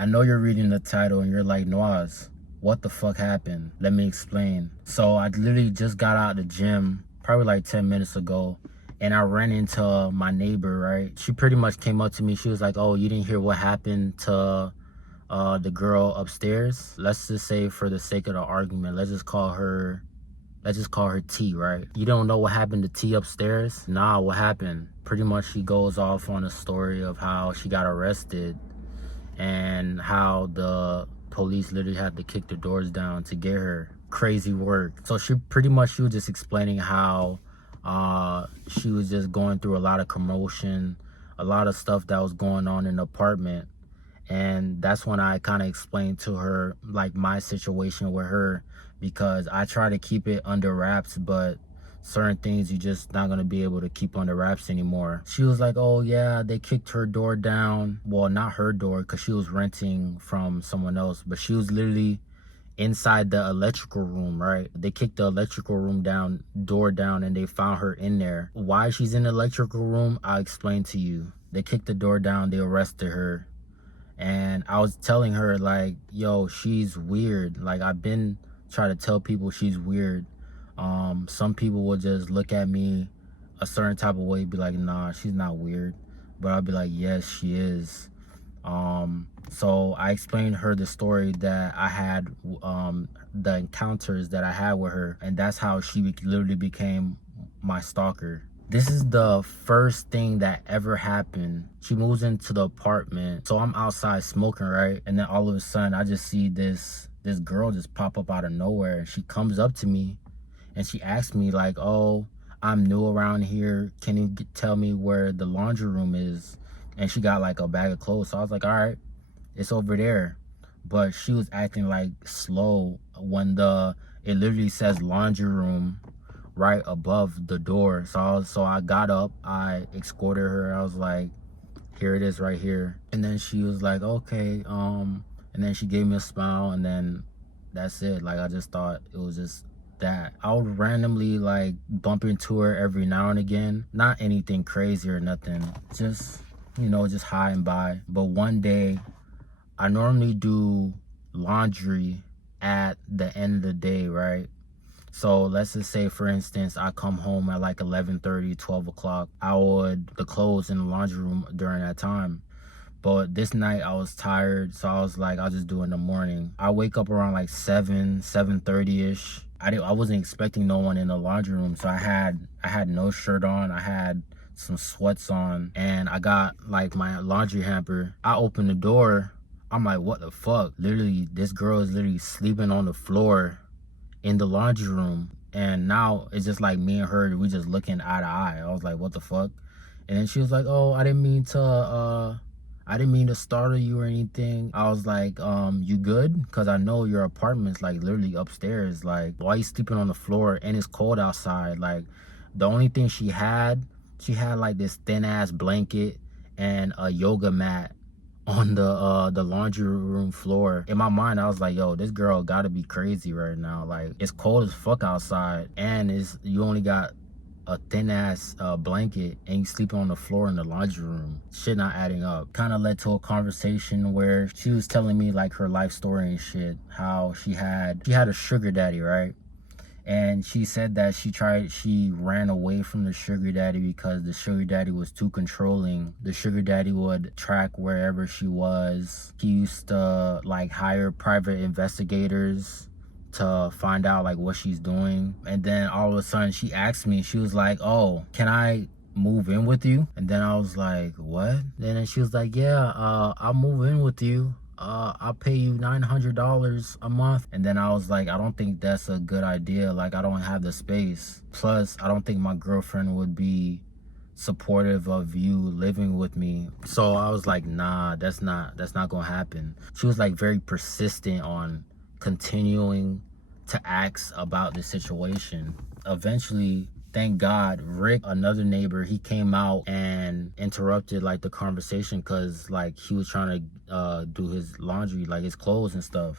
I know you're reading the title and you're like, Noaz, what the fuck happened? Let me explain. So I literally just got out of the gym probably like 10 minutes ago, and I ran into my neighbor, right? She pretty much came up to me. She was like, oh, you didn't hear what happened to the girl upstairs? Let's just say, for the sake of the argument, let's just call her T, right? You don't know what happened to T upstairs? Nah, what happened? Pretty much she goes off on a story of how she got arrested and how the police literally had to kick the doors down to get her. Crazy work. So she was just explaining how she was just going through a lot of commotion, a lot of stuff that was going on in the apartment. And that's when I kind of explained to her like my situation with her, because I try to keep it under wraps, but certain things you just not gonna be able to keep under wraps anymore. She was like, oh yeah, they kicked her door down. Well, not her door, because she was renting from someone else, but she was literally inside the electrical room, right? They kicked the electrical room door down, and they found her in there. Why she's in the electrical room, I'll explain to you. They kicked the door down, they arrested her. And I was telling her like, yo, she's weird. Like, I've been trying to tell people she's weird. Some people will just look at me a certain type of way, be like, nah, she's not weird. But I'll be like, yes, she is. So I explained her the story that I had, the encounters that I had with her, and that's how she literally became my stalker. This is the first thing that ever happened. She moves into the apartment, so I'm outside smoking, right? And then all of a sudden I just see this girl just pop up out of nowhere. She comes up to me and she asks me like, oh, I'm new around here, can you tell me where the laundry room is? And she got like a bag of clothes, so I was like, all right, it's over there. But she was acting like slow when it literally says laundry room right above the door. So I got up, I escorted her. I was like, here it is right here. And then she was like, okay. And then she gave me a smile, and then that's it. Like, I just thought it was just that. I would randomly like bump into her every now and again. Not anything crazy or nothing. Just, just high and by. But one day, I normally do laundry at the end of the day, right? So let's just say, for instance, I come home at like 11:30, 12 o'clock. I would the clothes in the laundry room during that time. But this night I was tired, so I was like, I'll just do it in the morning. I wake up around like 7:30ish. I wasn't expecting no one in the laundry room, so I had no shirt on. I had some sweats on, and I got like my laundry hamper. I opened the door. I'm like, what the fuck? Literally, this girl is literally sleeping on the floor in the laundry room. And now it's just like me and her, we just looking eye to eye. I was like, what the fuck? And then she was like, oh, I didn't mean to startle you or anything. I was like, you good? Because I know your apartment's like literally upstairs. Like, why you sleeping on the floor and it's cold outside? Like, the only thing she had like this thin ass blanket and a yoga mat on the laundry room floor. In my mind, I was like, yo, this girl gotta be crazy right now. Like, it's cold as fuck outside, and you only got a thin ass blanket, and you sleeping on the floor in the laundry room. Shit not adding up. Kind of led to a conversation where she was telling me like her life story and shit, how she had a sugar daddy, right? And she said that she ran away from the sugar daddy because the sugar daddy was too controlling. The sugar daddy would track wherever she was. He used to like hire private investigators to find out like what she's doing. And then all of a sudden she asked me, she was like, oh, can I move in with you? And then I was like, what? And then she was like, yeah, I'll move in with you. I'll pay you $900 a month. And then I was like, I don't think that's a good idea. Like, I don't have the space. Plus, I don't think my girlfriend would be supportive of you living with me. So I was like, nah, that's not gonna happen. She was like very persistent on continuing to ask about the situation. Eventually, thank God, Rick, another neighbor, he came out and interrupted like the conversation, because like he was trying to do his laundry, like his clothes and stuff.